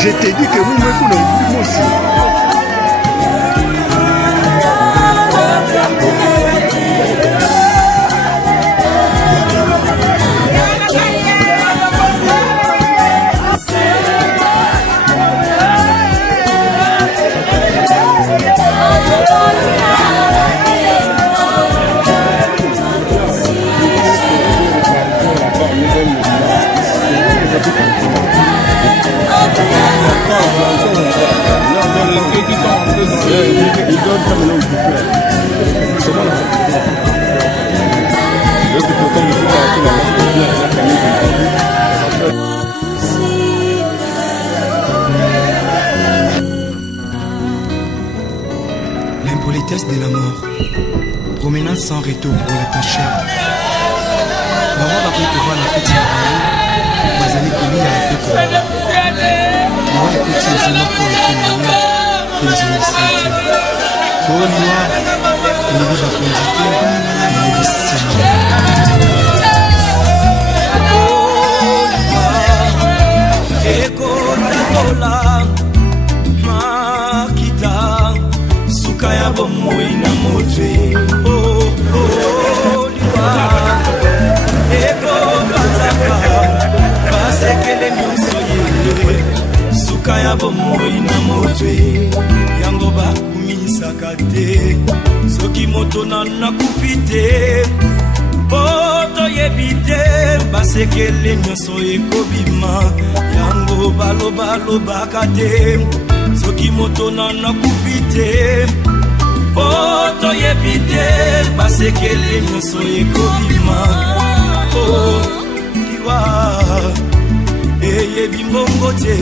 Je t'ai dit que vous me coulez moi aussi. L'impolitesse de la mort, promenade sans retour pour les pécheurs. Maman va prévoir la fête à Raoult, Mazali Kili à Epeko. Maman écoute les énormes pour les Kenya, les initiatives. Pour le noir, il est déjà condité, il est destiné. Kaya bomoi na motwe liwa eko bataka basekele nyonso ye sukaya bomoi na motwe yango bakumisaka te soki moto na kufi te poto yebi te basekele nyonso ekobima yango balobaka te soki moto na kufi te poto yebi te basekele nyonso ekobima liwa eyebi mbongo te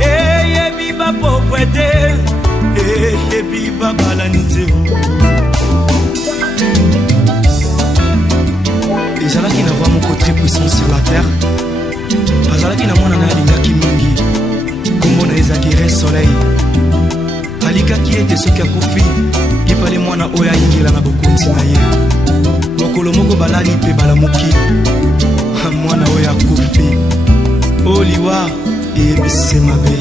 eyebi bapokwe te eyebi babalani te ezalaki na roi moko très puissant sur la terre. Azalaki na mwana na ye alingaki mingi, kombo na ezalaki Re Soleil. Alikaki ete soki akufi ifale mwana oyo ayingela na bokonzi na ye. Mokolo moko balali mpe balamuki mwana oyo akufi. O liwa eyebise mabe.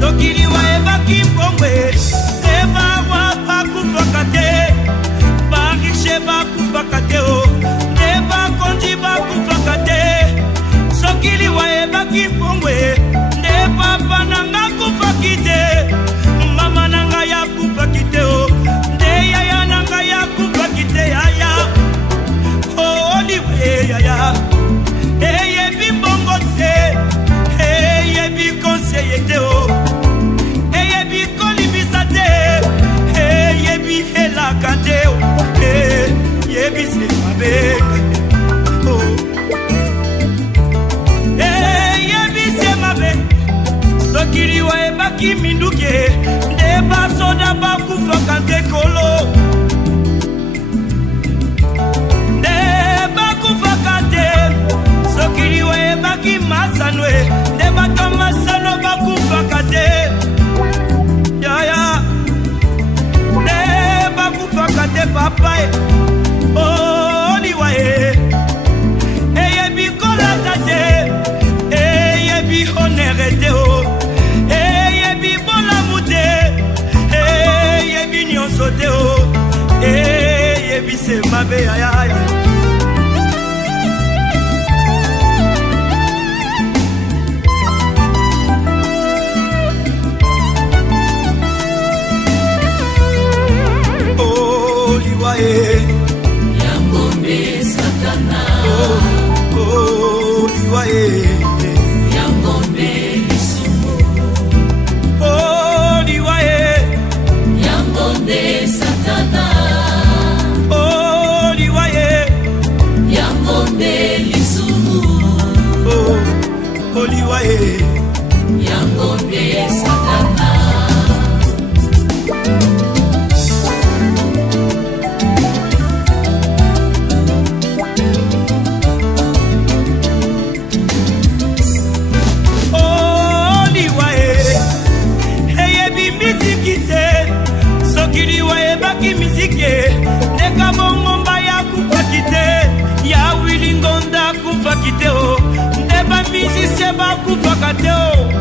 Soki liwa ebaki mbongwe ebawa bakufaka te, barishe bakufaka te o, nde bakonzi bakufaka te. Soki liwa ebaki mbongwe nde papa nanga kufaki te, mama nanga ya kufaki te o, nde yaya nanga ya kufaki te yaya. Oh liwa yaya eyebi mbongo te, eyebi konseye te o, eyebi kolibisa te, eyebi helaka te o, eyebi se mabe. Eyebi se mabe. Soki liwa ebaki minduke nde basoda bakufaka te kolo, nde bakufaka te. Soki liwa ebaki masanwe nde bato masano bakufaka te yaya, nde bakufaka te papa e. Oh liwa eyebi kolata te, eyebi honere te o, eyebi bolamu te, eyebi nyonso te o, eyebi se mabe yaya. Oh liwa Yangombe Satana. Oh liwa Yangombe Lisumu. Oh liwa Yangombe Satana. Oh liwa Yangombe Lisumu. Oh liwa Yangombe Satana. Soki liwa ebaki mizike neka bongomba ya kufaki te, ya wilingonda kufaki te o, nde bamisise bakufaka te o.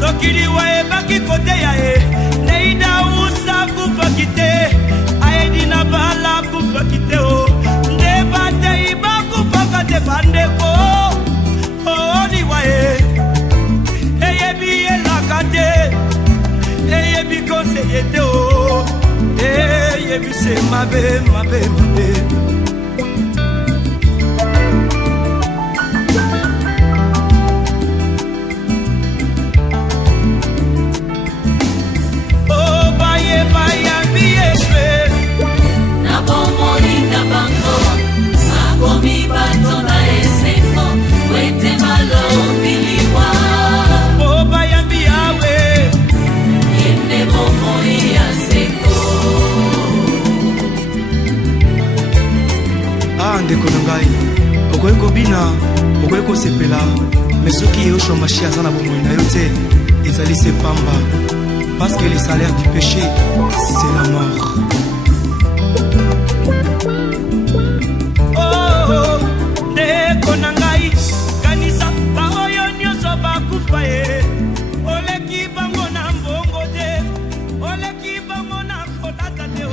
Soki liwa ebaki kote ya e neida usa kufaki te, aedi na bala kufaki te o, nde batei bakufaka te bandeko. Oh liwa eyebi elaka te, eyebi konseye te o, eyebi se mabe mabe mabe. Oh baye baye biyefe Na bomoni na bango sakomi bato na esengo wete malobi liwa. oh baye biyawe Yende bomoi ya sengo. Ah ndeko na ngai, okoki kobina, okoki kosepela, me soki eyoshwa aza na bomoi na yo te, ezali se pamba, parce que le salaire du péché c'est la mort. oh ndeko na ngai kanisa baoyo nyonso bakufa ye, oleki bango na mbongo te, oleki bango na kolata te o.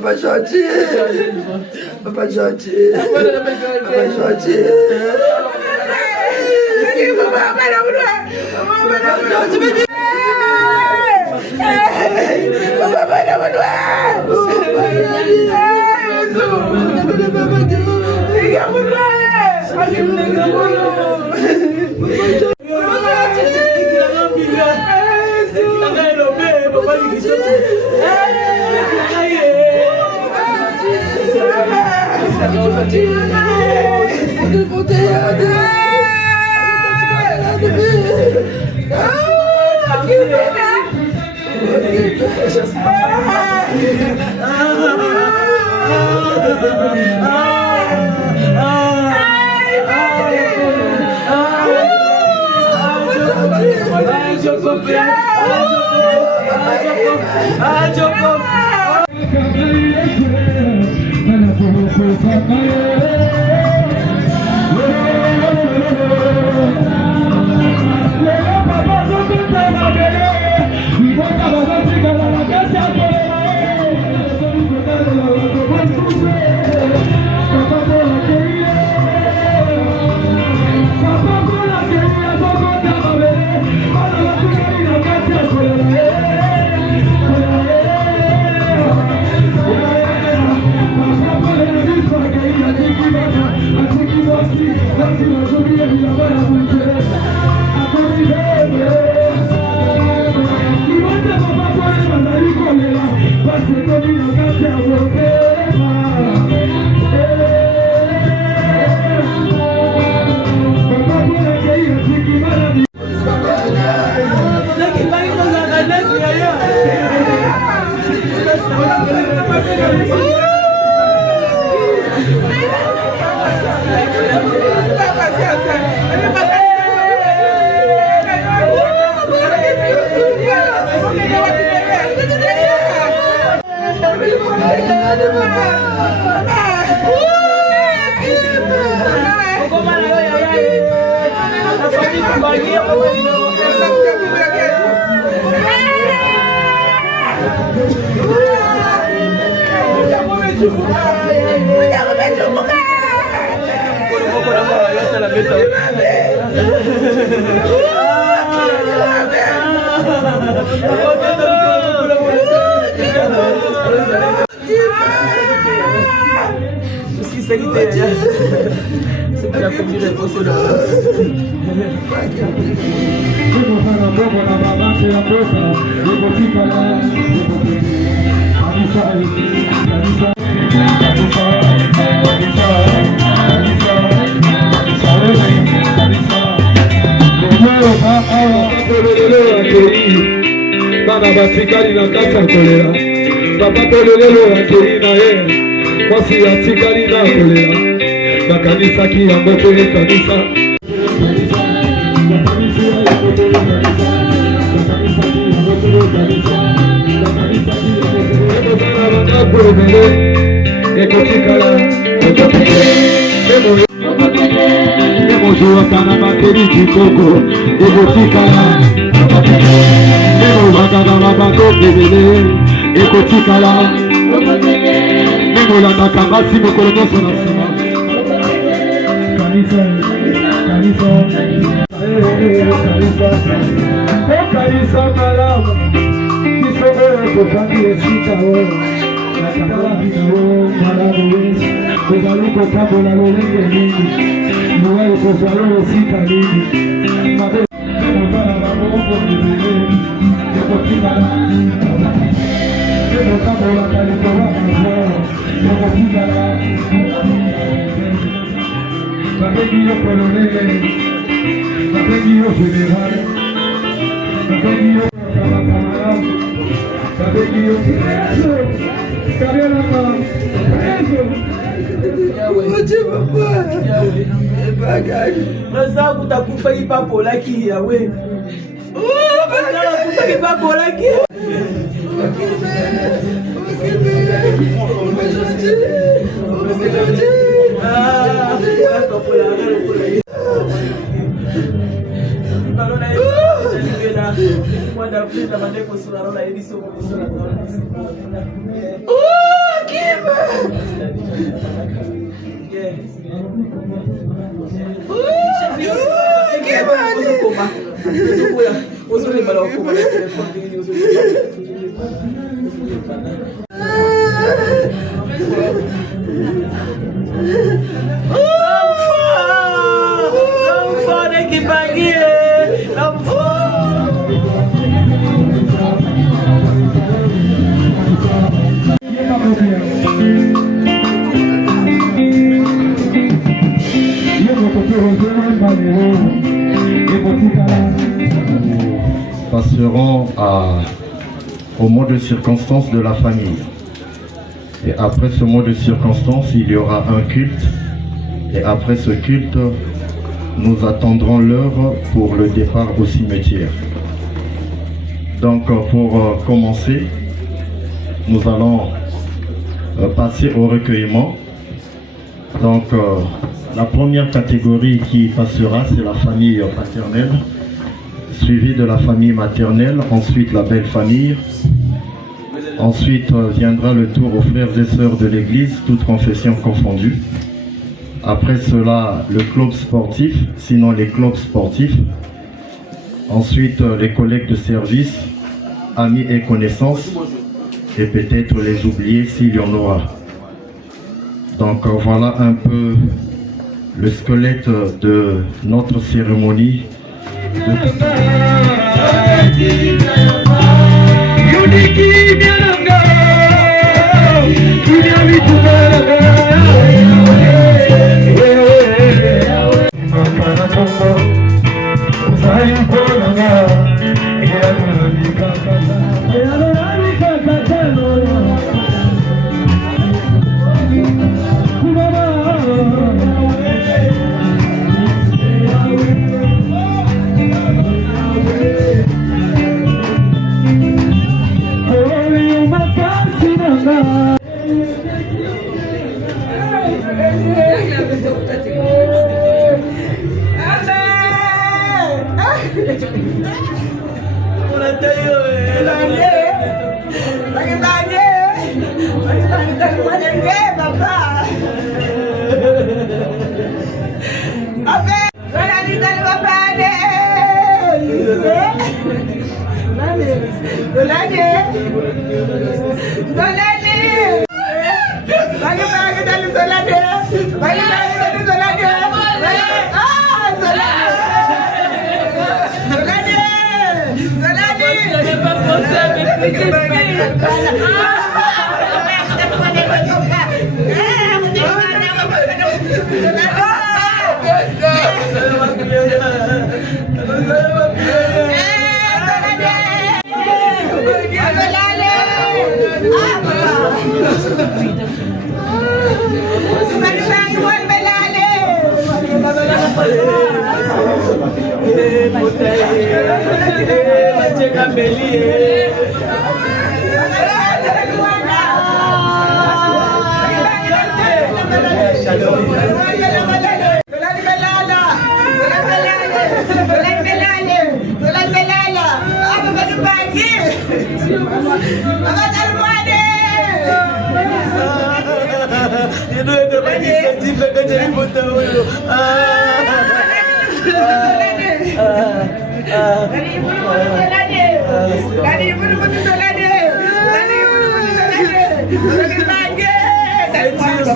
Papa gentil. Papa gentil. Papa gentil. Jangan Bana batikali na kati ya kolera papa tolelelo akeli na ye mwasi atikali na kolera bakanisaki yango mpe kanisa ekotikala emozoakana makeli kikoko ekotikala emolakana mabato ebele ekotikala emolandaka masi mokolo nyonso na nsima kanisa malamu biso oyo tofandi esika oyo natangalabinao malamu ozali kotambola lolenge nini moyo kozala esika nini mabe ozala babongo ebele ekotikala ekotambolaka likolo ya ekotikala babengi yo kolonele babengi yo général babengi yo kamakamayamu babengi yo preso kabelaka preso naza kutakufa ipapolaki yawe nakufa ipapolaki passeront au mot de circonstance de la famille. Et après ce mot de circonstance, il y aura un culte. Et après ce culte, nous attendrons l'heure pour le départ au cimetière. Donc pour commencer, nous allons passer au recueillement. Donc la première catégorie qui passera, c'est la famille paternelle, suivie de la famille maternelle, ensuite la belle famille. Ensuite viendra le tour aux frères et sœurs de l'église, toutes confessions confondues. Après cela, le club sportif, sinon les clubs sportifs. Ensuite, les collègues de service, amis et connaissances, et peut-être les oubliés s'il y en aura. Donc voilà un peu le squelette de notre cérémonie. Papa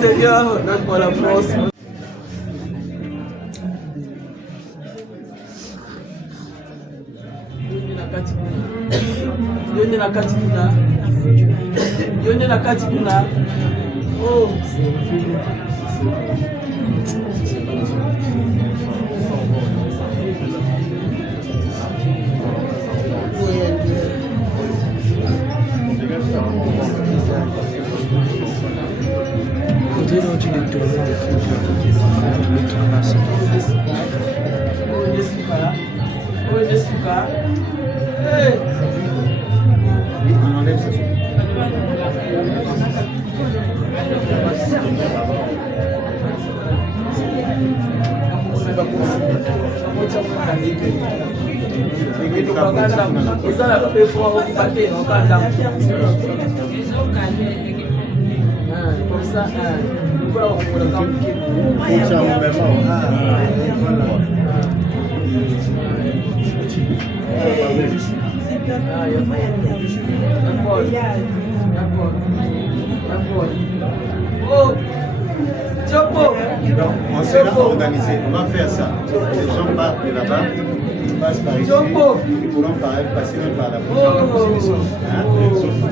Seigneur, donne-moi la force. Oh, On s'est là organisé, on va faire ça. Les gens partent de là-bas, ils passent par ici, ils pourront passer même par la prochaine.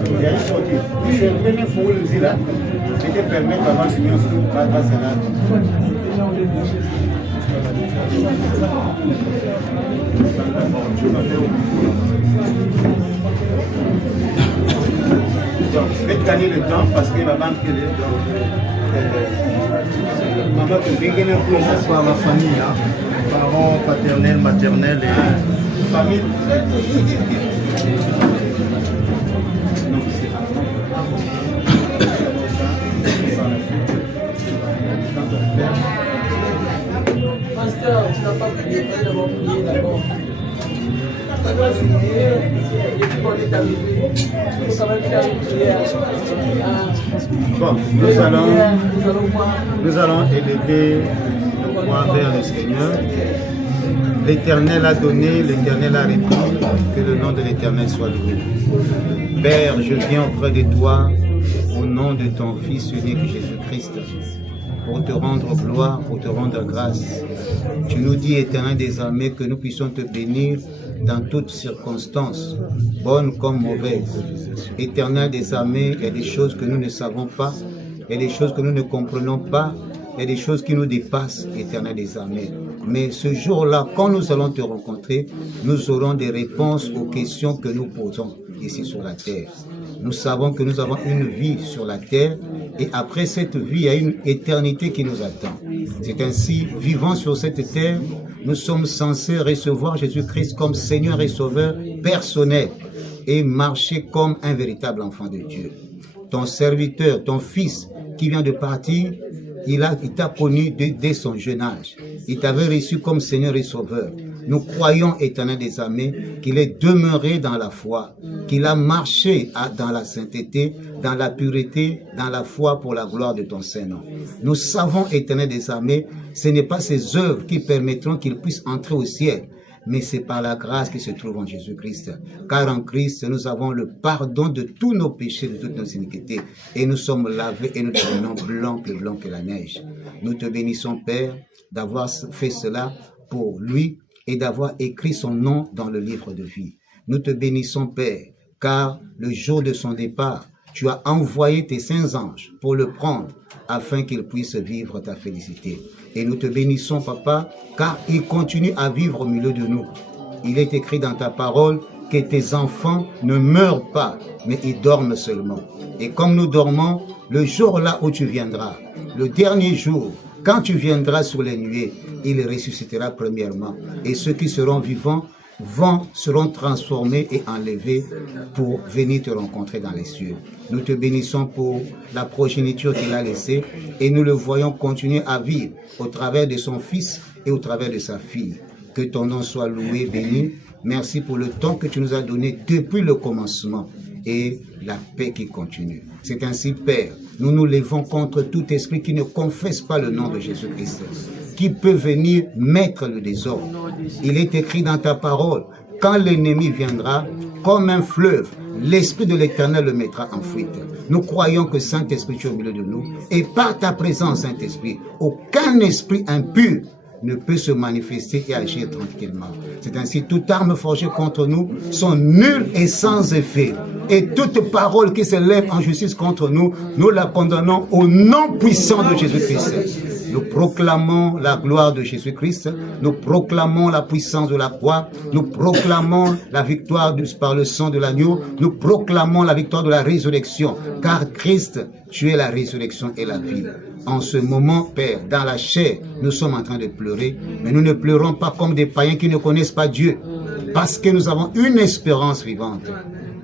Il y a une sortie. C'est le premier four ici là, qui te permet d'avoir une union sur la base là. Donc, je vais te gagner le temps parce que ma banque est Que ce soit ma famille, hein, parents, paternels, maternels et famille. pasteur, tu n'as pas prié, tu n'as pas prié d'abord. Bon, nous allons élever le poing vers le Seigneur. L'Éternel a donné, l'Éternel a répondu, que le nom de l'Éternel soit loué. Père, je viens auprès de toi au nom de ton Fils unique Jésus-Christ, pour te rendre gloire, pour te rendre grâce. Tu nous dis, Éternel des armées, que nous puissions te bénir dans toutes circonstances, bonnes comme mauvaises. Éternel des armées, il y a des choses que nous ne savons pas, il y a des choses que nous ne comprenons pas, il y a des choses qui nous dépassent, Éternel des armées. Mais ce jour-là, quand nous allons te rencontrer, nous aurons des réponses aux questions que nous posons ici sur la terre. Nous savons que nous avons une vie sur la terre et après cette vie, il y a une éternité qui nous attend. C'est ainsi, vivant sur cette terre, nous sommes censés recevoir Jésus-Christ comme Seigneur et Sauveur personnel et marcher comme un véritable enfant de Dieu. Ton serviteur, ton fils qui vient de partir, il t'a connu dès son jeune âge. Il t'avait reçu comme Seigneur et Sauveur. Nous croyons, Éternel des armées, qu'il est demeuré dans la foi, qu'il a marché dans la sainteté, dans la pureté, dans la foi pour la gloire de ton Saint-Nom. Nous savons, Éternel des armées, ce n'est pas ses œuvres qui permettront qu'il puisse entrer au ciel, mais c'est par la grâce qui se trouve en Jésus-Christ. Car en Christ, nous avons le pardon de tous nos péchés, de toutes nos iniquités. Et nous sommes lavés et nous devenons blancs, plus blancs que la neige. Nous te bénissons, Père, d'avoir fait cela pour lui et d'avoir écrit son nom dans le livre de vie. Nous te bénissons, Père, car le jour de son départ, tu as envoyé tes saints anges pour le prendre afin qu'il puisse vivre ta félicité. Et nous te bénissons, Papa, car il continue à vivre au milieu de nous. Il est écrit dans ta parole que tes enfants ne meurent pas, mais ils dorment seulement. Et comme nous dormons, le jour là où tu viendras, le dernier jour, quand tu viendras sur les nuées, il ressuscitera premièrement. Et ceux qui seront vivants seront transformés et enlevés pour venir te rencontrer dans les cieux. Nous te bénissons pour la progéniture qu'il a laissée et nous le voyons continuer à vivre au travers de son fils et au travers de sa fille. Que ton nom soit loué, béni. Merci pour le temps que tu nous as donné depuis le commencement et la paix qui continue. C'est ainsi, Père, nous nous levons contre tout esprit qui ne confesse pas le nom de Jésus-Christ, qui peut venir mettre le désordre. Il est écrit dans ta parole, quand l'ennemi viendra, comme un fleuve, l'Esprit de l'Éternel le mettra en fuite. Nous croyons que Saint-Esprit est au milieu de nous, et par ta présence, Saint-Esprit, aucun esprit impur ne peut se manifester et agir tranquillement. C'est ainsi, toute arme forgée contre nous sont nulles et sans effet. Et toute parole qui se lève en justice contre nous, nous la condamnons au nom puissant de Jésus-Christ. Nous proclamons la gloire de Jésus-Christ, nous proclamons la puissance de la croix, nous proclamons la victoire par le sang de l'agneau, nous proclamons la victoire de la résurrection, car Christ, tu es la résurrection et la vie. En ce moment, Père, dans la chair, nous sommes en train de pleurer, mais nous ne pleurons pas comme des païens qui ne connaissent pas Dieu, parce que nous avons une espérance vivante.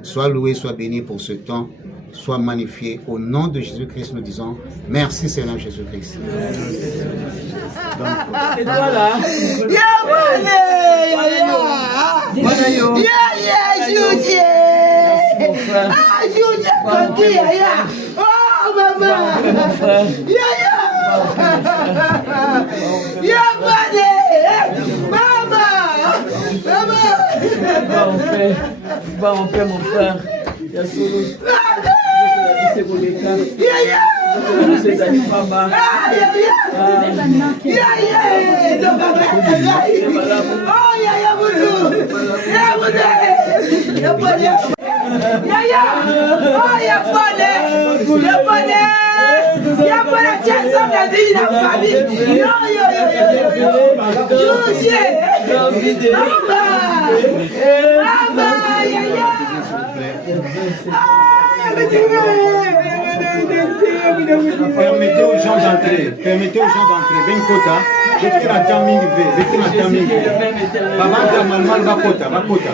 Sois loué, sois béni pour ce temps, sois magnifié. Au nom de Jésus-Christ, nous disons merci Seigneur Jésus-Christ. Et toi là? Oh maman! Va en paix, mon frère. Il y a solo. C'est pour les cas. C'est à maman. Permettez aux gens d'entrer. Permettez aux gens d'entrer. Ben Kota. J'ai la taming V. J'ai la taming V. Baba Kamalman va Kota. Va Kota.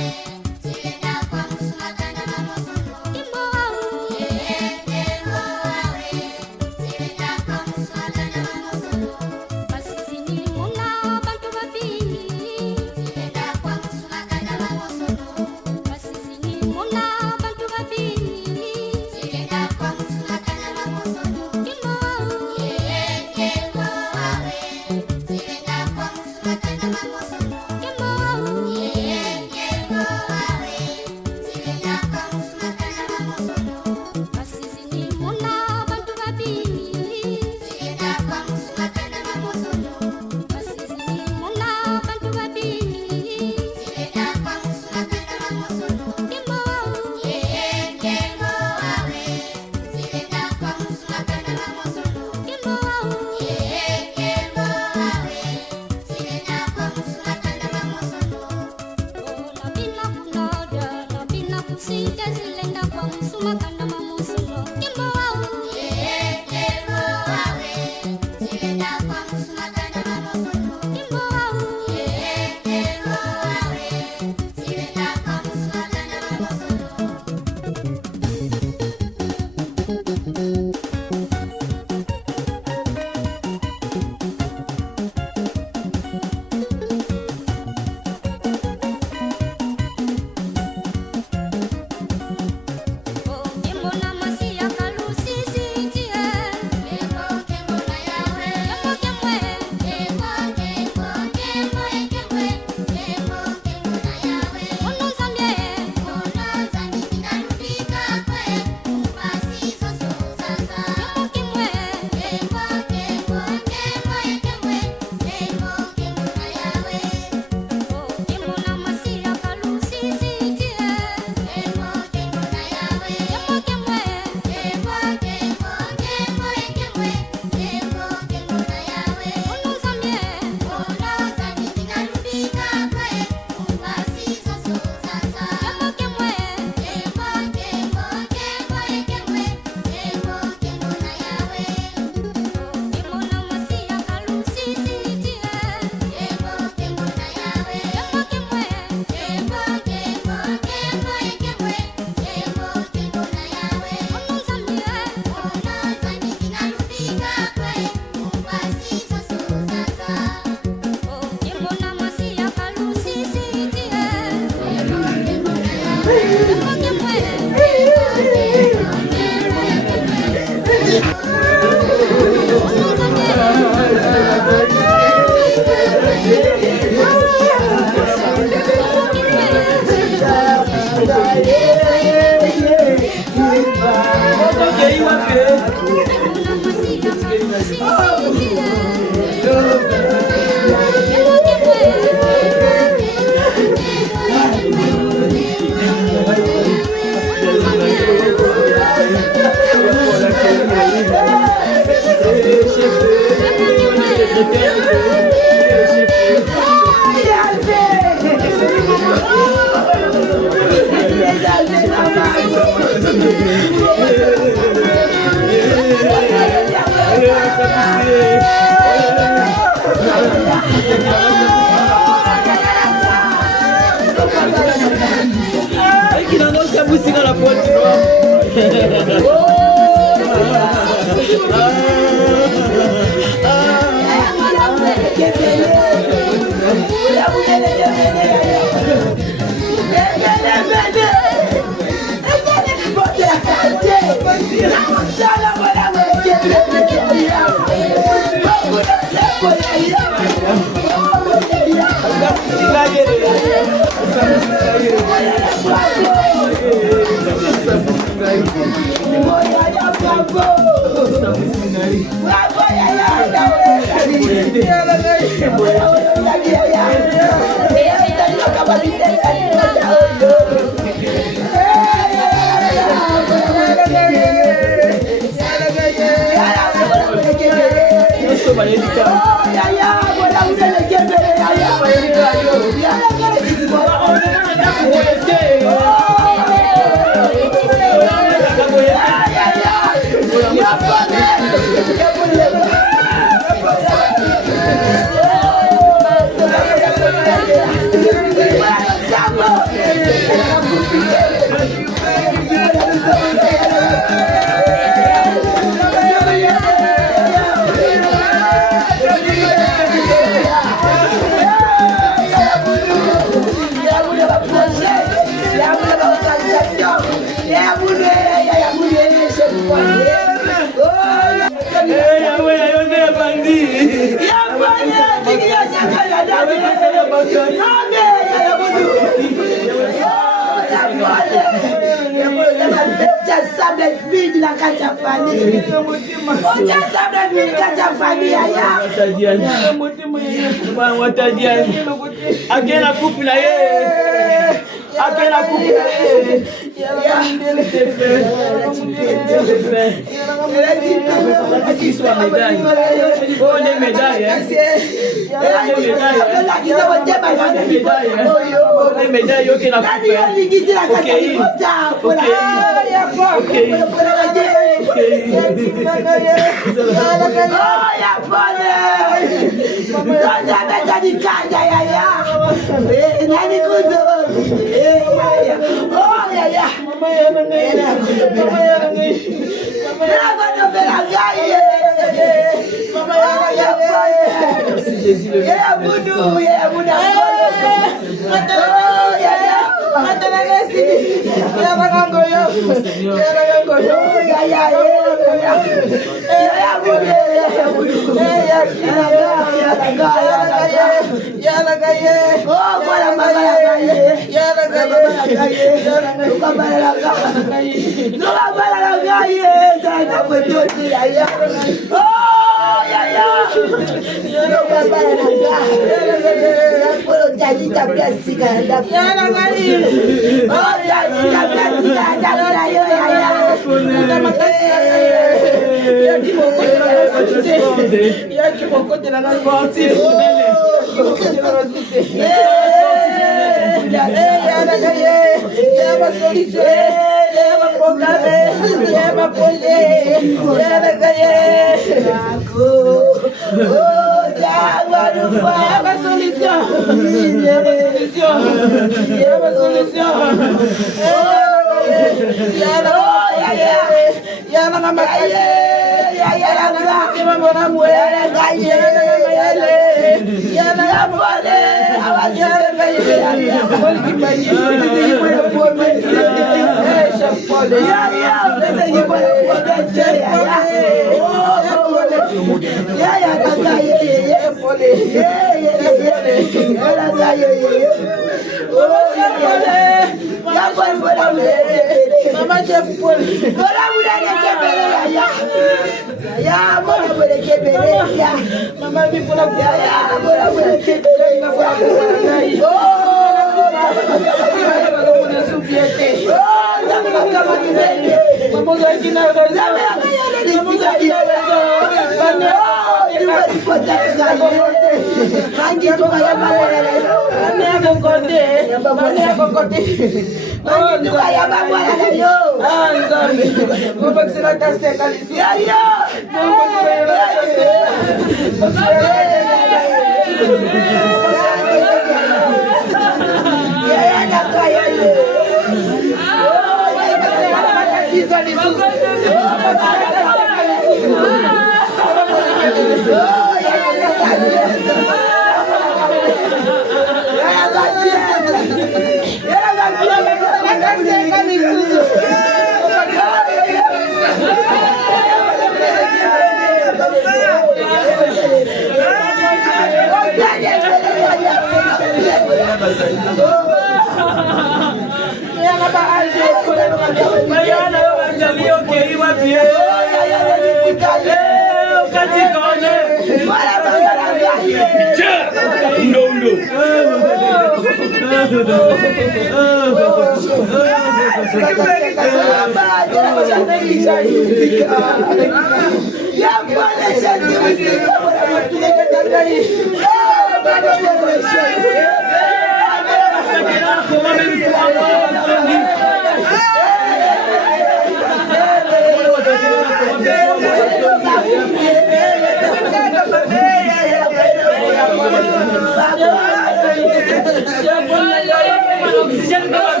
Oxigênio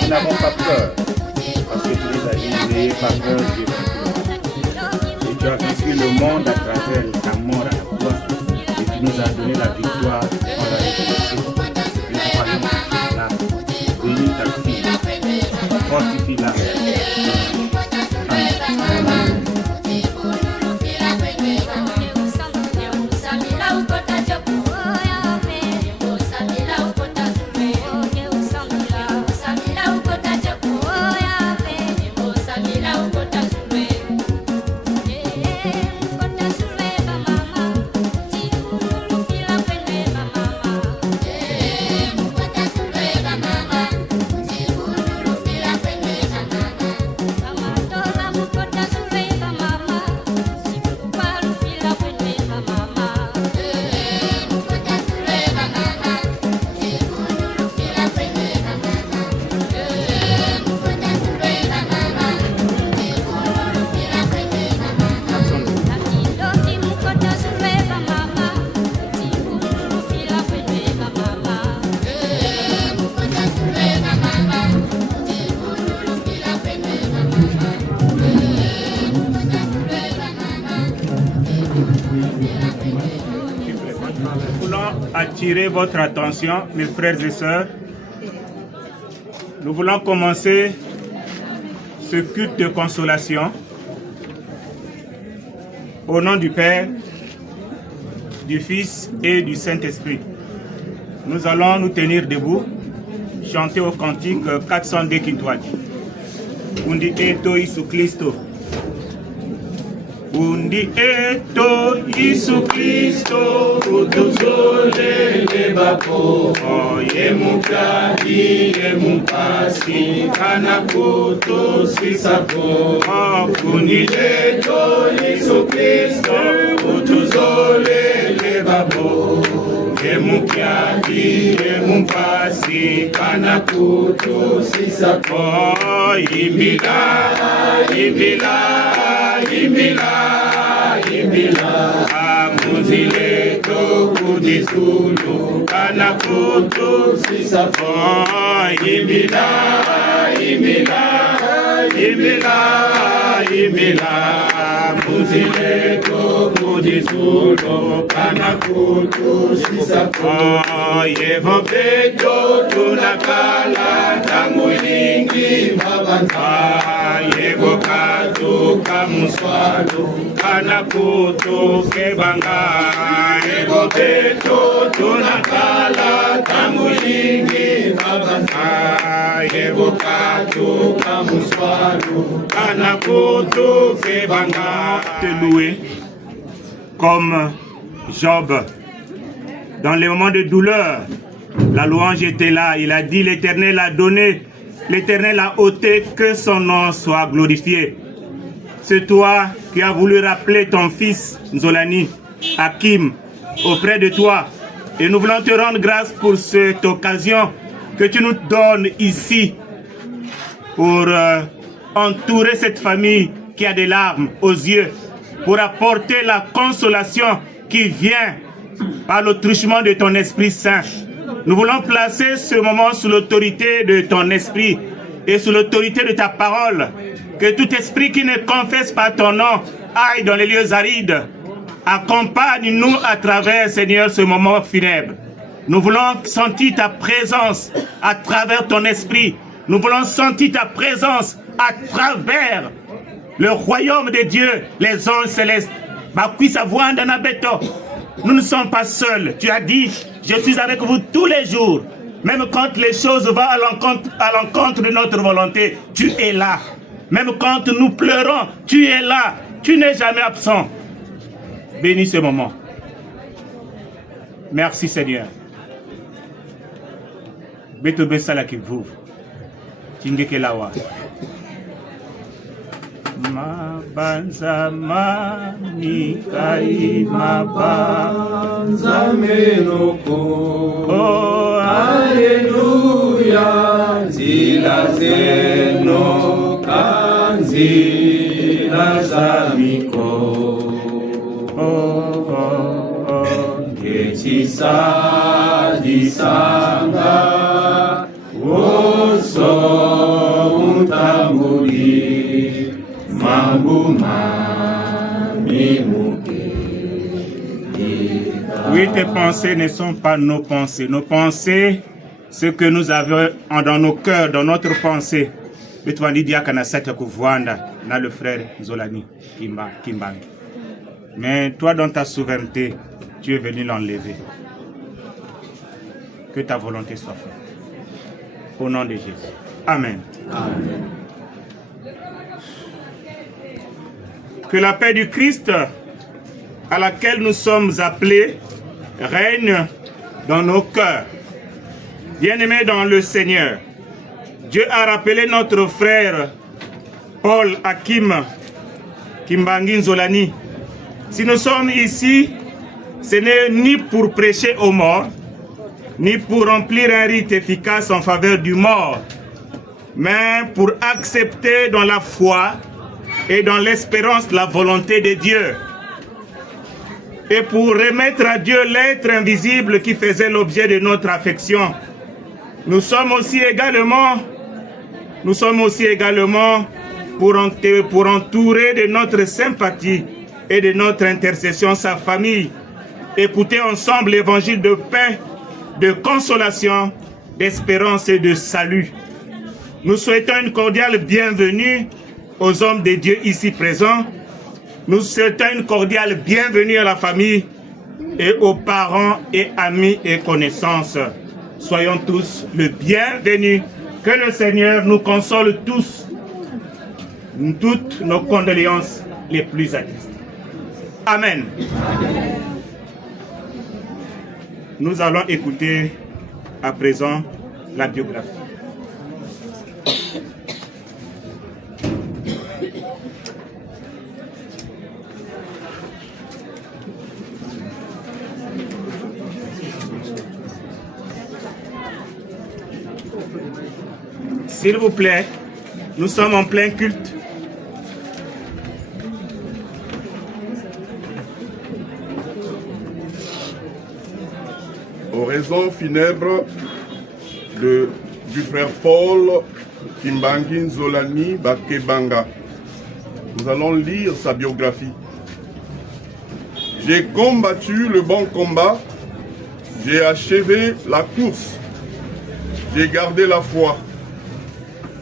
Nous n'avons pas peur, parce que tu nous as dit, n'ayez pas peur, Dieu. Et tu as vécu le monde à travers ta mort à la croix, et tu nous as donné la victoire en la résurrection. Nous croyons que là, bénis ta fille, fortifie-la. Attirer votre attention, mes frères et sœurs. Nous voulons commencer ce culte de consolation au nom du Père, du Fils et du Saint-Esprit. Nous allons nous tenir debout, chanter au cantique 402 Kintwadi. Undi eto Isu Christo. Undi eto Isu Christo, utuzole lebako. Oye mukadi, ye mupasi, kanakuto sisako. Undi eto Isu Christo, utuzole lebako. Ye mukadi, ye mupasi, kanakuto sisako. Imbila, imbila, imbila. Amuzile toku disulu kana kutu sisapo. Imila, imila, imila, imila. Amuzile toku disulu kana kutu sisapo. Yevo peto tunakala tamulingi mabanta. Yevo katu kamuswalo kana kutu kebanga. Yevo peto tunakala tamulingi mabanta. Yevo katu kamuswalo kana kutu kebanga. Te louer comme Job. Dans les moments de douleur, la louange était là. Il a dit, l'Éternel a donné, l'Éternel a ôté, que son nom soit glorifié. C'est toi qui as voulu rappeler ton fils Nzolani, Hakim, auprès de toi. Et nous voulons te rendre grâce pour cette occasion que tu nous donnes ici pour entourer cette famille qui a des larmes aux yeux, pour apporter la consolation qui vient par le truchement de ton Esprit Saint. Nous voulons placer ce moment sous l'autorité de ton Esprit et sous l'autorité de ta parole. Que tout esprit qui ne confesse pas ton nom aille dans les lieux arides. Accompagne-nous à travers, Seigneur, ce moment funèbre. Nous voulons sentir ta présence à travers ton Esprit. Nous voulons sentir ta présence à travers le royaume de Dieu, les anges célestes. Nous ne sommes pas seuls. Tu as dit, je suis avec vous tous les jours. Même quand les choses vont à l'encontre de notre volonté, tu es là. Même quand nous pleurons, tu es là. Tu n'es jamais absent. Bénis ce moment. Merci Seigneur. Betobe Salakivu. Tingekelawa. Mabanza manikai mabanza menoko. Oh, Alléluia. Zila zeno kanzila zamiko. Oh, oh, oh. Getisa disanga. Oso utamburi. Oui, tes pensées ne sont pas nos pensées. Nos pensées, ce que nous avons dans nos cœurs, dans notre pensée. Mais toi, Lydia, na le frère Nzolani Kimbangi. Mais toi, dans ta souveraineté, tu es venu l'enlever. Que ta volonté soit faite. Au nom de Jésus. Amen. Amen. Que la paix du Christ, à laquelle nous sommes appelés, règne dans nos cœurs. Bien-aimés dans le Seigneur, Dieu a rappelé notre frère Paul Hakim Kimbangi Nzolani. Si nous sommes ici, ce n'est ni pour prêcher aux morts, ni pour remplir un rite efficace en faveur du mort, mais pour accepter dans la foi et dans l'espérance la volonté de Dieu. Et pour remettre à Dieu l'être invisible qui faisait l'objet de notre affection. Nous sommes aussi également pour entourer de notre sympathie et de notre intercession sa famille. Écouter ensemble l'évangile de paix, de consolation, d'espérance et de salut. Nous souhaitons une cordiale bienvenue aux hommes de Dieu ici présents. Nous souhaitons une cordiale bienvenue à la famille et aux parents et amis et connaissances. Soyons tous le bienvenu. Que le Seigneur nous console tous. Toutes nos condoléances les plus attristées. Amen. Nous allons écouter à présent la biographie. S'il vous plaît, nous sommes en plein culte. Oraison funèbre du frère Paul Kimbangi Nzolani Bakebanga. Nous allons lire sa biographie. J'ai combattu le bon combat, j'ai achevé la course, j'ai gardé la foi.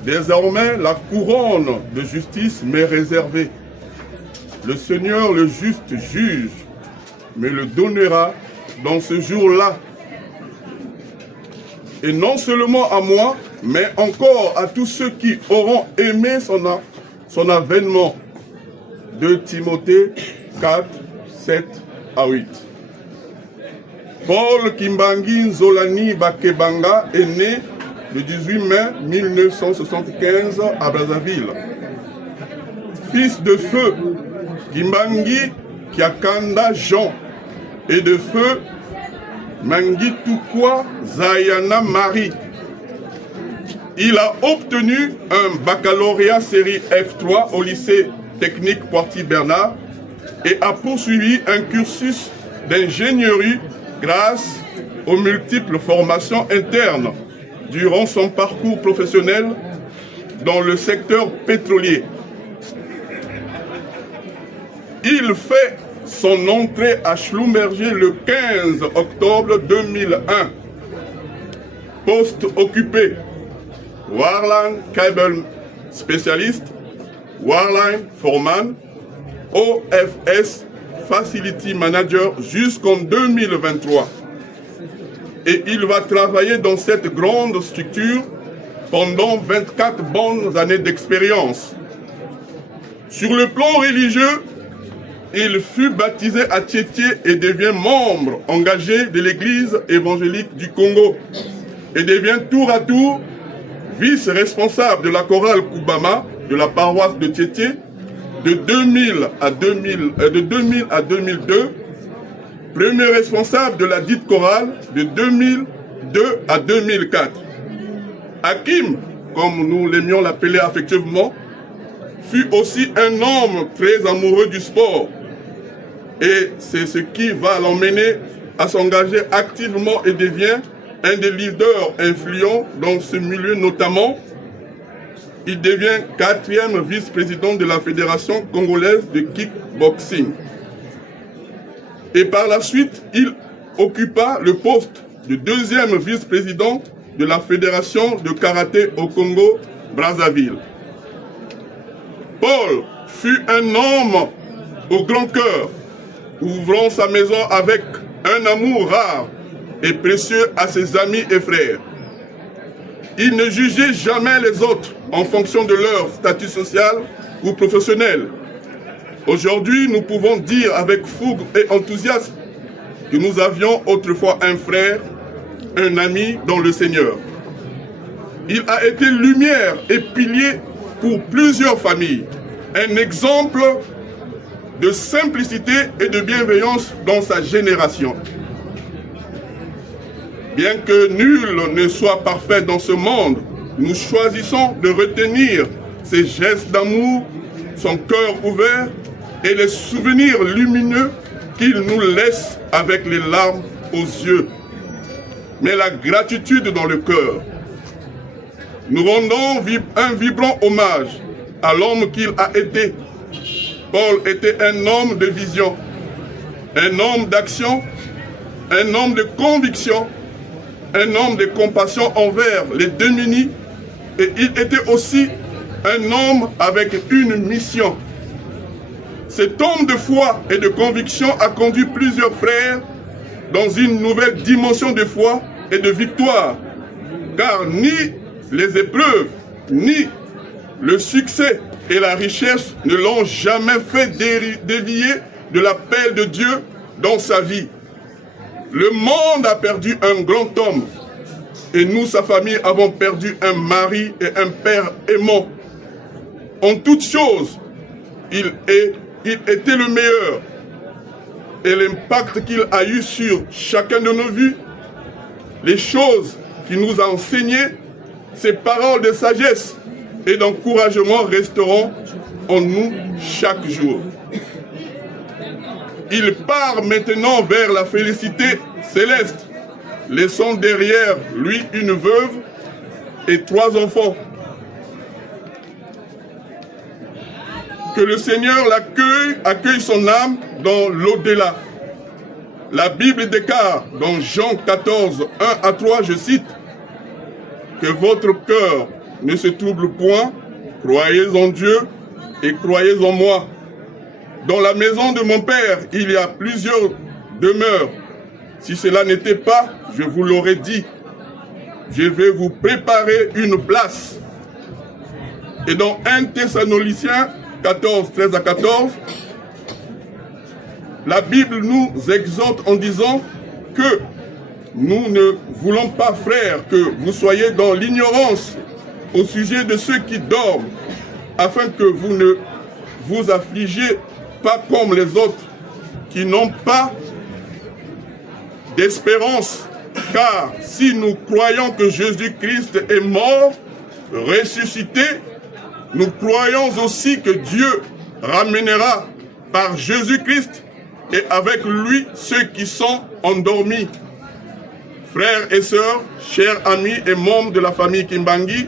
Désormais, la couronne de justice m'est réservée. Le Seigneur, le juste juge, me le donnera dans ce jour-là. Et non seulement à moi, mais encore à tous ceux qui auront aimé son avènement. 2 Timothée 4, 7 à 8. Paul Kimbangi Nzolani Bakebanga est né le 18 mai 1975 à Brazzaville. Fils de feu Kimbangi Kiakanda Jean et de feu Mangitukwa Zayana Marie. Il a obtenu un baccalauréat série F3 au lycée technique Poitiers-Bernard et a poursuivi un cursus d'ingénierie grâce aux multiples formations internes durant son parcours professionnel dans le secteur pétrolier. Il fait son entrée à Schlumberger le 15 octobre 2001. Poste occupé, Wireline Cable Spécialiste, Wireline Foreman, OFS Facility Manager jusqu'en 2023. Et il va travailler dans cette grande structure pendant 24 bonnes années d'expérience. Sur le plan religieux, il fut baptisé à Tchétché et devient membre engagé de l'Église évangélique du Congo et devient tour à tour vice-responsable de la chorale Kubama de la paroisse de Tchétché de 2000 à 2002, premier responsable de la dite chorale de 2002 à 2004. Hakim, comme nous l'aimions l'appeler affectueusement, fut aussi un homme très amoureux du sport. Et c'est ce qui va l'emmener à s'engager activement et devient un des leaders influents dans ce milieu notamment. Il devient 4e vice-président de la Fédération congolaise de kickboxing. Et par la suite, il occupa le poste de 2e vice-président de la Fédération de karaté au Congo, Brazzaville. Paul fut un homme au grand cœur, ouvrant sa maison avec un amour rare et précieux à ses amis et frères. Il ne jugeait jamais les autres en fonction de leur statut social ou professionnel. Aujourd'hui, nous pouvons dire avec fougue et enthousiasme que nous avions autrefois un frère, un ami dans le Seigneur. Il a été lumière et pilier pour plusieurs familles, un exemple de simplicité et de bienveillance dans sa génération. Bien que nul ne soit parfait dans ce monde, nous choisissons de retenir ses gestes d'amour, son cœur ouvert et les souvenirs lumineux qu'il nous laisse avec les larmes aux yeux, mais la gratitude dans le cœur. Nous rendons un vibrant hommage à l'homme qu'il a été. Paul était un homme de vision, un homme d'action, un homme de conviction, un homme de compassion envers les démunis Et il était aussi un homme avec une mission. Cet homme de foi et de conviction a conduit plusieurs frères dans une nouvelle dimension de foi et de victoire. Car ni les épreuves, ni le succès et la richesse ne l'ont jamais fait dévier de l'appel de Dieu dans sa vie. Le monde a perdu un grand homme et nous, sa famille, avons perdu un mari et un père aimant. En toutes choses, il était le meilleur. Et l'impact qu'il a eu sur chacun de nos vies, les choses qu'il nous a enseignées, ses paroles de sagesse et d'encouragement resteront en nous chaque jour. Il part maintenant vers la félicité céleste, laissant derrière lui une veuve et 3 enfants. Que le Seigneur accueille son âme dans l'au-delà. La Bible déclare dans Jean 14, 1 à 3, je cite, « Que votre cœur ne se trouble point, croyez en Dieu et croyez en moi. Dans la maison de mon Père, il y a plusieurs demeures. Si cela n'était pas, je vous l'aurais dit. Je vais vous préparer une place. » Et dans 1 Thessaloniciens 14, 13 à 14, la Bible nous exhorte en disant que nous ne voulons pas, frères, que vous soyez dans l'ignorance au sujet de ceux qui dorment, afin que vous ne vous affligiez pas comme les autres qui n'ont pas d'espérance. Car si nous croyons que Jésus-Christ est mort, ressuscité, nous croyons aussi que Dieu ramènera par Jésus-Christ et avec lui ceux qui sont endormis. Frères et sœurs, chers amis et membres de la famille Kimbangi,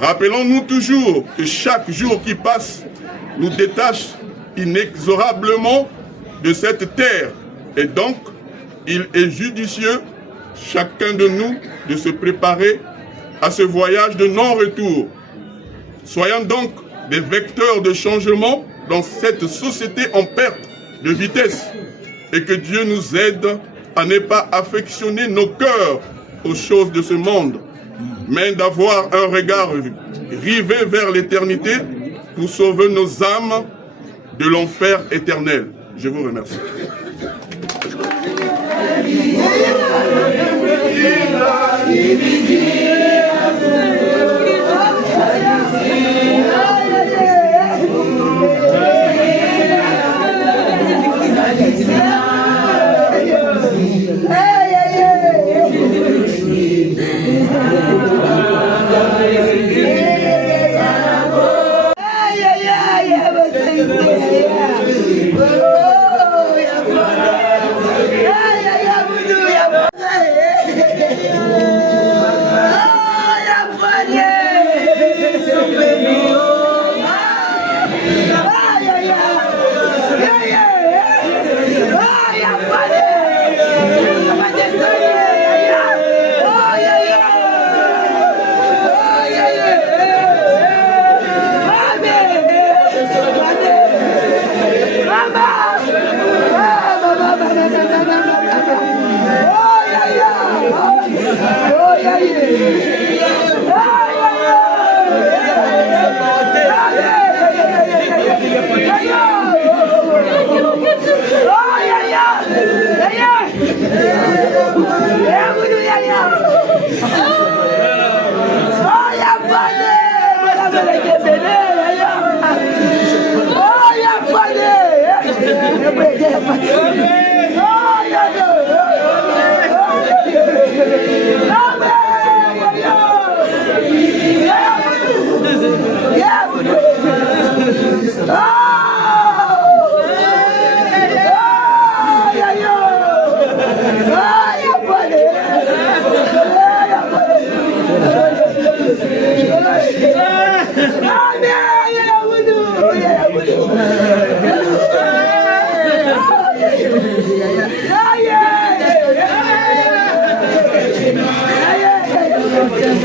rappelons-nous toujours que chaque jour qui passe nous détache inexorablement de cette terre. Et donc, il est judicieux, chacun de nous, de se préparer à ce voyage de non-retour. Soyons donc des vecteurs de changement dans cette société en perte de vitesse et que Dieu nous aide à ne pas affectionner nos cœurs aux choses de ce monde, mais d'avoir un regard rivé vers l'éternité pour sauver nos âmes de l'enfer éternel. Je vous remercie.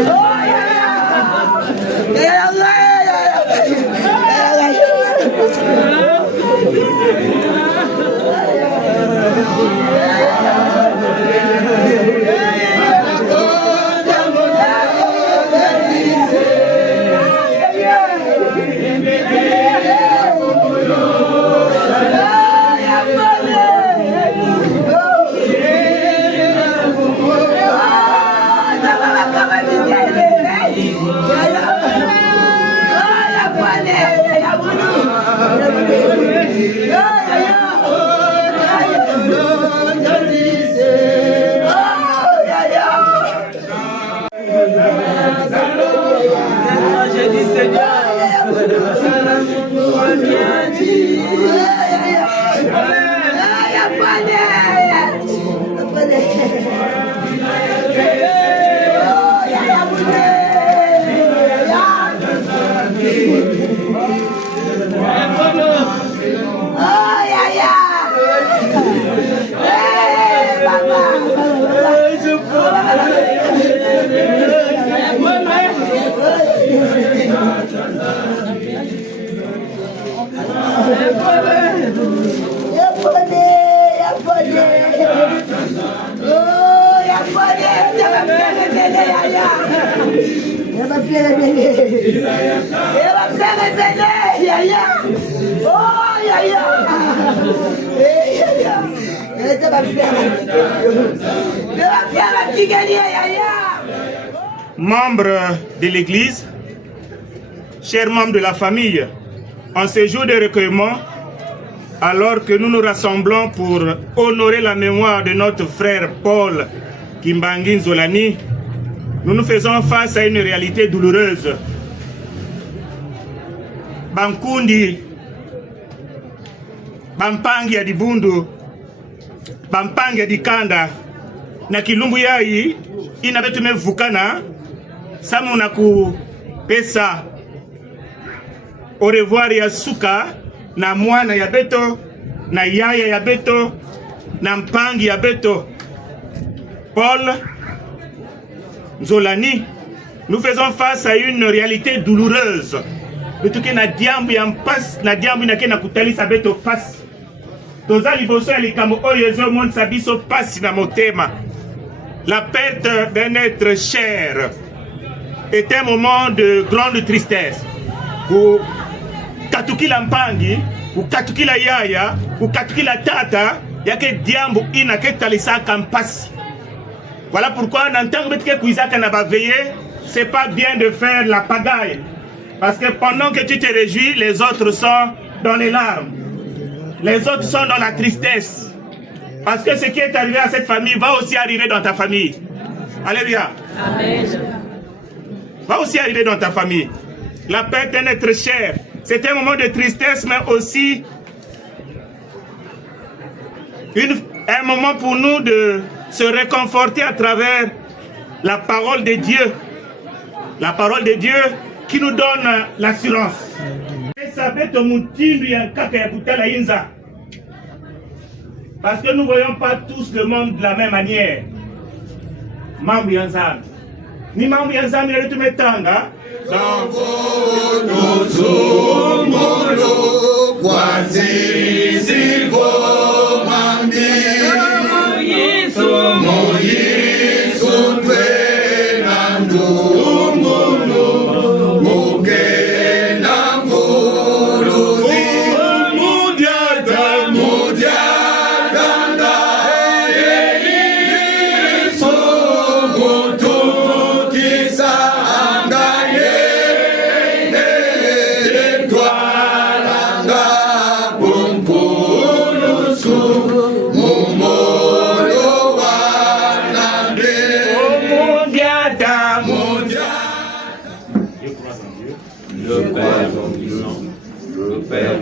Oh, yeah. Membres de l'Église, chers membres de la famille, en ce jour de recueillement, alors que nous nous rassemblons pour honorer la mémoire de notre frère Paul Kimbangi Nzolani, nous nous faisons face à une réalité douloureuse. Bankundi, Bampangi ya Dibundu, Bampangi ya Dikanda, na Kilumbu yai, inabetu mevukana, samu na ku pesa, au revoir ya suka, na mwana ya beto, na yaya ya beto, na mpangi ya beto. Paul Nzolani, nous faisons face à une réalité douloureuse. Betuke na diambu ya mpas, na diambu na ke na kutali sa beto pas. Toza liboso ya likamo oyo ezo monde sabiso pasi na motema. La perte d'un être cher est un moment de grande tristesse. Pour katukila mpangi, pour katukila yaya, pour katukila tata, yake diambu ina ke talisa kampasi. Voilà pourquoi dans le temps que Kouizaka n'a pas veillé, c'est pas bien de faire la pagaille. Parce que pendant que tu te réjouis, les autres sont dans les larmes. Les autres sont dans la tristesse. Parce que ce qui est arrivé à cette famille va aussi arriver dans ta famille. Alléluia. Amen. Va aussi arriver dans ta famille. La perte d'un être cher, c'est un moment de tristesse, mais aussi un moment pour nous de se réconforter à travers la parole de Dieu. La parole de Dieu qui nous donne l'assurance. Parce que nous ne voyons pas tous le monde de la même manière. Mambo Yanzam. Ni Mambo Yanzam, il y a tout le temps.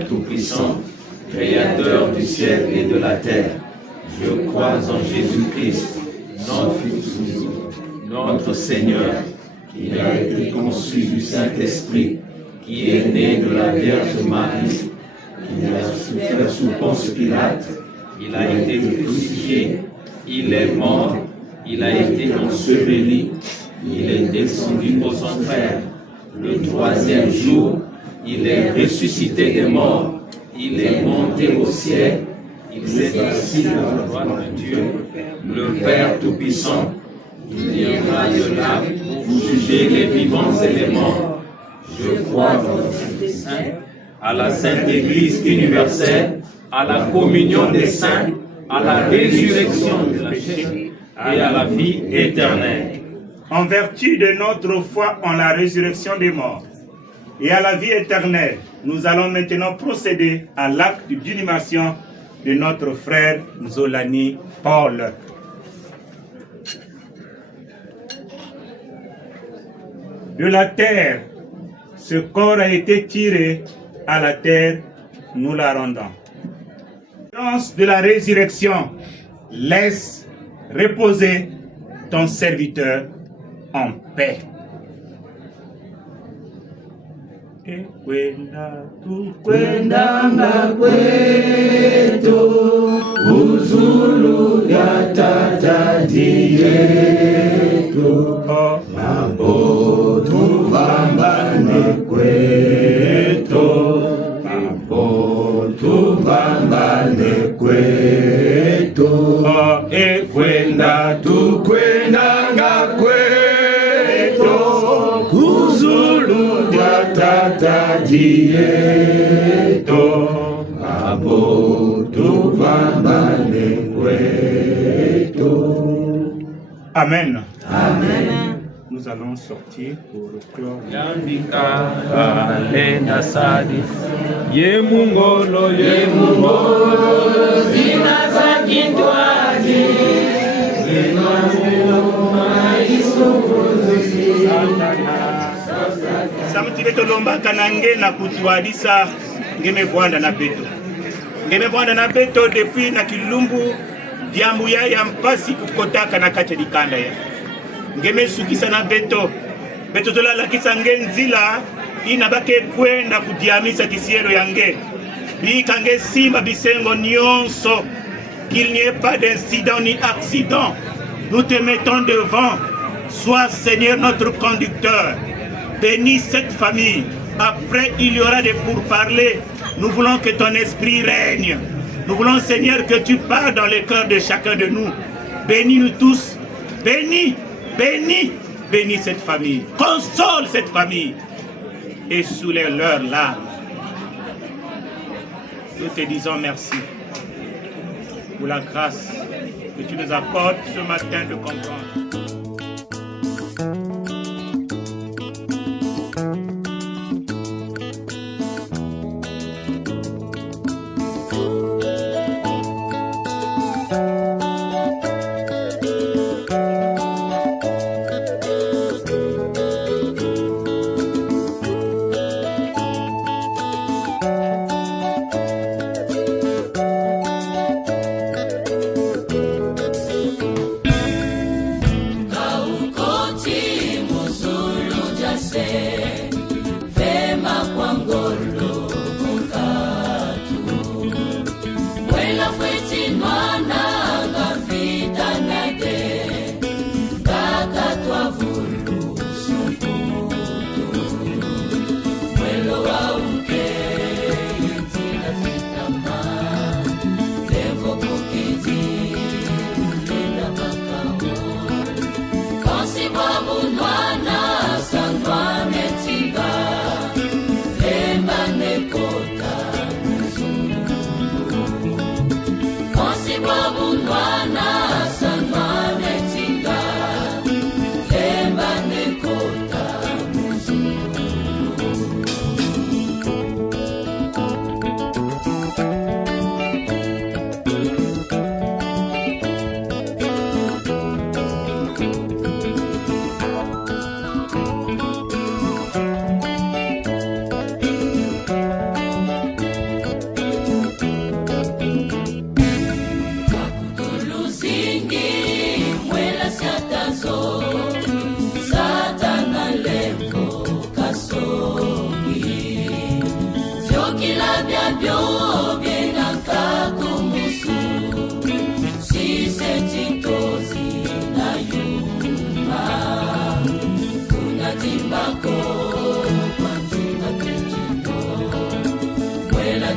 Tout-Puissant, Créateur du ciel et de la terre, je crois en Jésus-Christ, son Fils, notre Seigneur, qui a été conçu du Saint-Esprit, qui est né de la Vierge Marie, qui a souffert sous Ponce Pilate, il a été crucifié, il est mort, il a été enseveli, il est descendu aux enfers. Le troisième jour, il est ressuscité des morts, Il est monté au ciel, il s'est assis à la droite de Dieu, le Père Tout-Puissant. Il viendra de là pour juger les vivants et les morts. Je crois dans le Saint-Esprit, à la Sainte Église universelle, à la communion des saints, à la résurrection de la chair et à la vie éternelle. En vertu de notre foi en la résurrection des morts et à la vie éternelle, nous allons maintenant procéder à l'acte d'inhumation de notre frère Nzolani Paul. De la terre, ce corps a été tiré à la terre, nous la rendons. Grâce de la résurrection, laisse reposer ton serviteur en paix. Kwendanga kwetu uzulu ya tata yetu mambo tuvambane kwetu mambo tuvambane kwetu tukwendanga kwetu uzulu ya tata yetu mambo tuvambane kwetu. Amen. Amen. Nous allons sortir pour le cœur. Yandika alenda sadi ye mungolo zina za kindwaji samutile tolombaka na nge na kutwadisa ngeme vwanda na beto depuis na kilumbu diambuya ya mpasi kukotaka na kati ya dikanda ya ngeme sukisa na beto zolalakisa nge nzila ina bake kwenda kudiamisa kisielo ya nge bika nge simba bisengo nyonso qu'il n'y ait pas d'incident ni accident. Nous te mettons devant. Sois Seigneur notre conducteur. Bénis cette famille. Après il y aura des pourparlers. Nous voulons que ton esprit règne. Nous voulons Seigneur que tu parles dans le cœur de chacun de nous. Bénis-nous tous. Bénis cette famille. Console cette famille. Et soulève leurs larmes. Nous te disons merci pour la grâce que tu nous apportes ce matin de comprendre.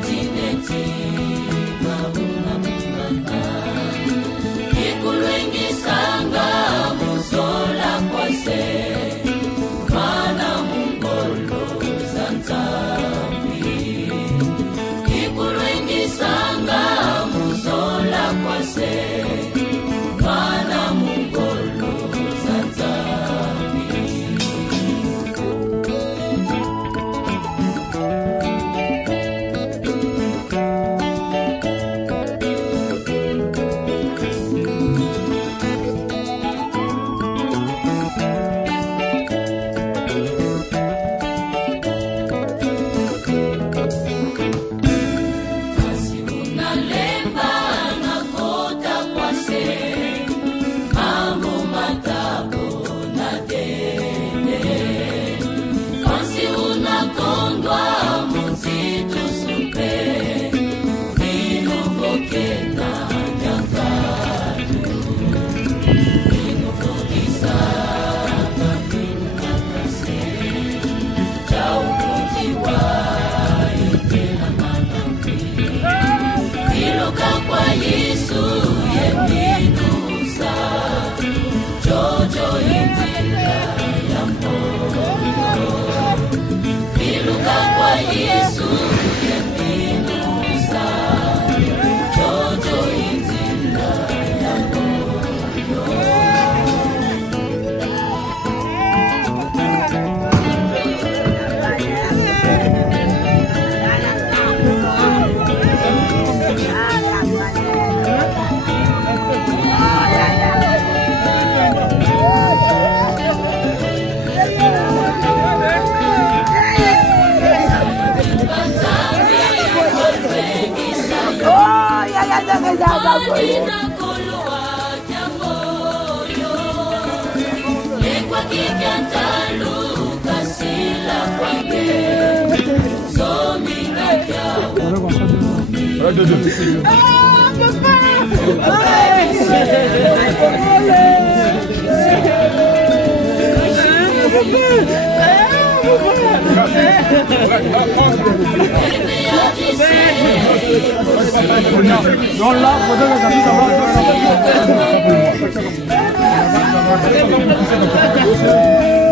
Tine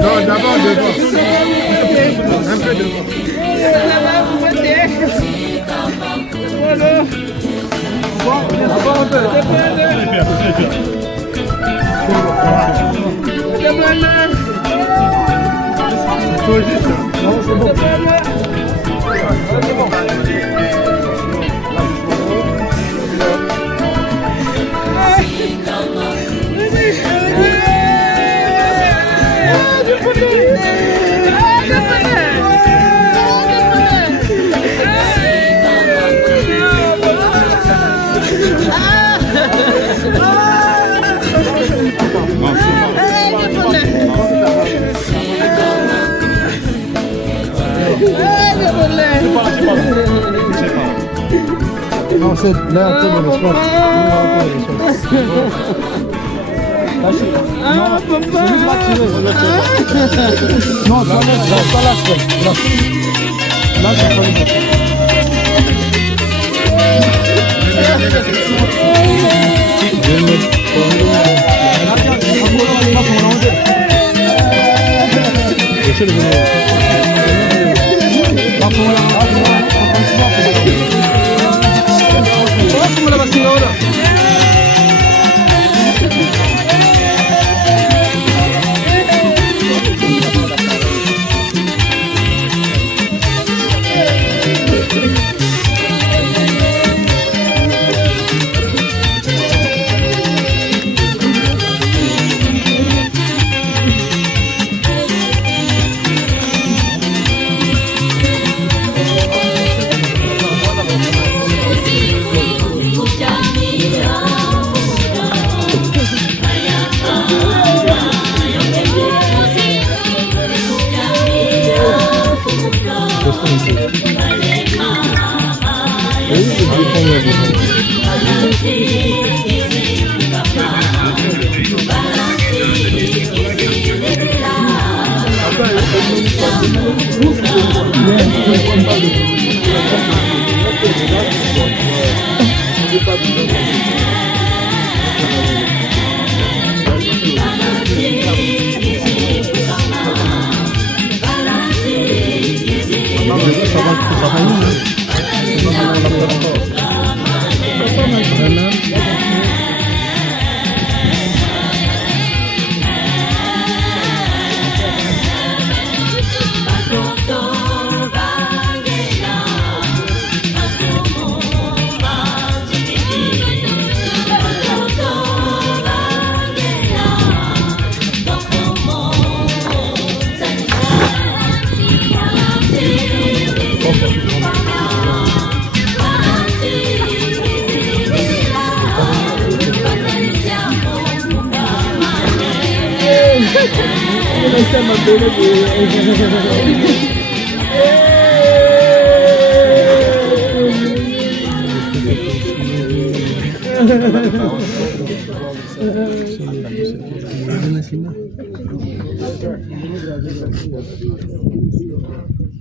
Non, d'abord devant. Un peu devant. Non, c'est là un peu de l'espace. Ah, papa. Non, pas là, là, c'est pas le Merci.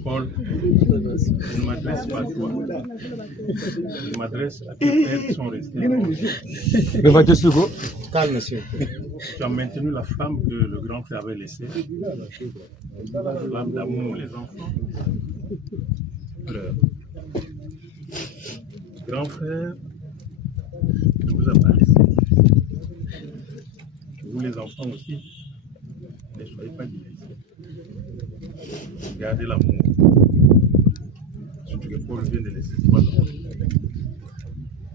Paul, je ne m'adresse pas à toi. Je m'adresse à tes frères qui sont restés. Calme, monsieur. Tu as maintenu la flamme que le grand frère avait laissée. La flamme d'amour, les enfants. Pleure. Le grand frère ne vous a pas laissé. Vous les enfants aussi, ne soyez pas difficiles. Gardez l'amour. Surtout que Paul vient de laisser 3 enfants.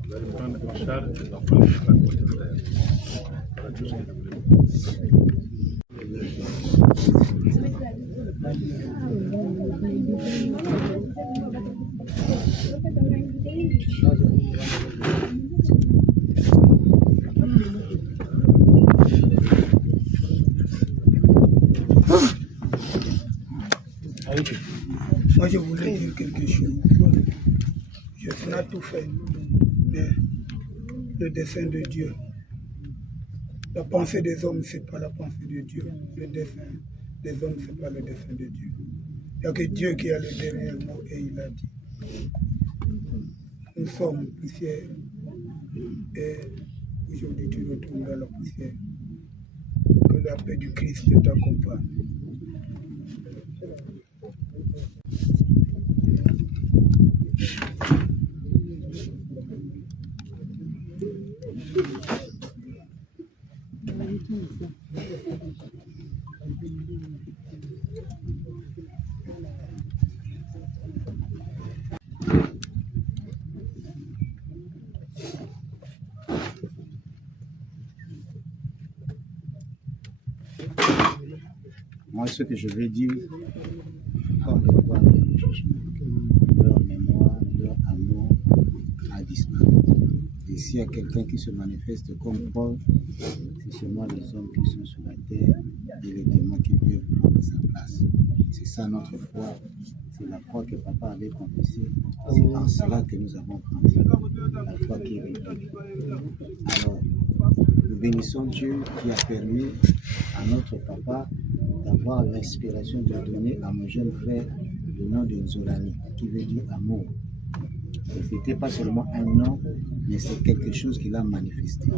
Vous allez prendre en charge les enfants de votre frère. Voilà tout ce que je voulais. Moi, je voulais dire quelque chose. On a tout fait, mais le dessein de Dieu. La pensée des hommes, ce n'est pas la pensée de Dieu. Le dessein des hommes, ce n'est pas le dessein de Dieu. Il n'y a que Dieu qui a le dernier mot et il a dit. Nous sommes poussière et aujourd'hui tu retournes dans la poussière. Que la paix du Christ t'accompagne. Moi, ce que je vais dire, comme le roi de jugement, leur mémoire, leur amour a disparu. Et s'il y a quelqu'un qui se manifeste comme Paul, c'est seulement les hommes qui sont sur la terre et les démons qui peuvent prendre sa place. C'est ça notre foi. C'est la foi que papa avait confessée. C'est en cela que nous avons grandi. La foi qui est vécue. Alors, nous bénissons Dieu qui a permis à notre papa d'avoir l'inspiration de donner à mon jeune frère le nom de Nzolani, qui veut dire amour. Et ce n'était pas seulement un nom, mais c'est quelque chose qu'il a manifesté.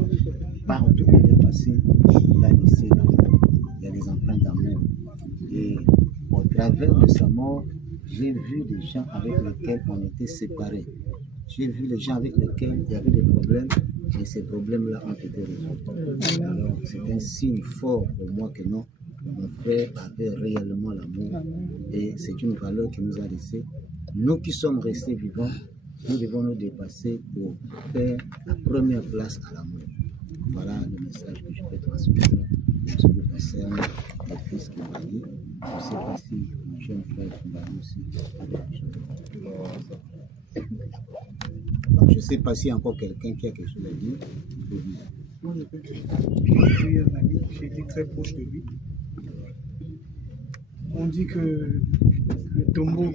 Partout où il est passé, il a laissé l'amour. Il y a des empreintes d'amour. Et au travers de sa mort, j'ai vu des gens avec lesquels on était séparés. J'ai vu les gens avec lesquels il y avait des problèmes, et ces problèmes-là ont été résolus. Alors, c'est un signe fort pour moi que non, mon frère avait réellement l'amour, et c'est une valeur qu'il nous a laissée. Nous qui sommes restés vivants, nous devons nous dépasser pour faire la première place à l'amour. Voilà le message que je peux transmettre en ce qui concerne le fils qui m'a dit. Je ne sais pas si mon jeune frère Kumbani aussi a quelque chose. Je ne sais pas s'il y a encore quelqu'un qui a quelque chose à dire. Moi, je peux dire. J'ai un ami, j'ai été très proche de lui. On dit que le tombeau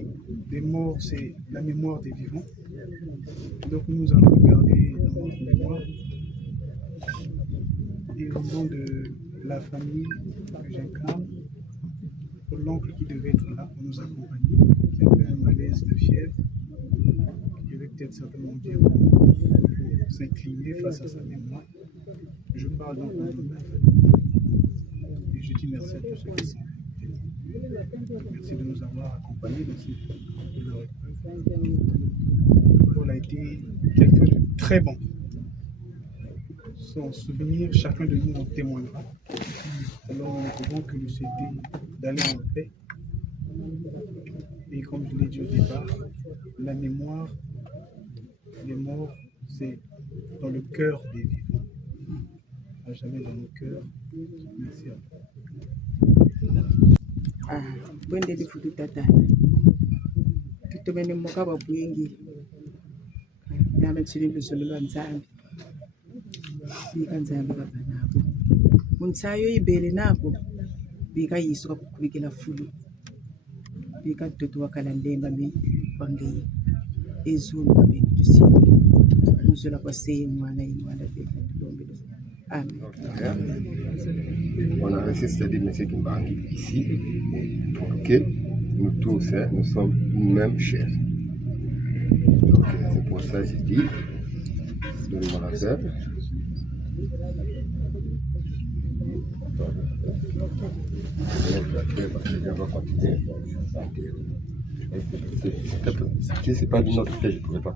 des morts, c'est la mémoire des vivants. Donc nous allons garder dans notre mémoire. Et au nom de la famille que j'incarne, pour l'oncle qui devait être là pour nous accompagner, qui a fait un malaise de fièvre, qui devait peut-être certainement dire pour s'incliner face à sa mémoire. Je parle donc en nom de la famille. Et je dis merci à tous ceux qui sont là. Merci de nous avoir accompagnés dans cette douloureuse épreuve. Paul a été quelqu'un de très bon. Son souvenir, chacun de nous en témoignera. Alors nous ne pouvons que lui souhaiter d'aller en paix. Et comme je l'ai dit au départ, la mémoire des morts, c'est dans le cœur des vivants. À jamais dans nos cœurs. Merci à vous. Bwende lifutu tata tutomene mokaba bwingi nami tshilindluso lwa nzambi sika nzambi baba nabo muntsayo ibele nabo bika yisuka kukubikela fulu bika mtoto wakala lemba me bangei ezulu babe tusidi muzula kwa seye mwana beka tulombe. Amen. On a reçu cette M. Kimbangi ici pour que nous tous, nous sommes nous-mêmes chers. Donc c'est pour ça que j'ai dit, donnez-moi la sœur. On va continuer. Si c'est pas d'une autre fête, je ne pourrais pas.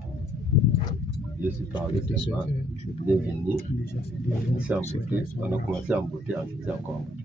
Je suis parlé de ça, je voulais venir, on a commencé à emboîter, j'étais encore emboîté.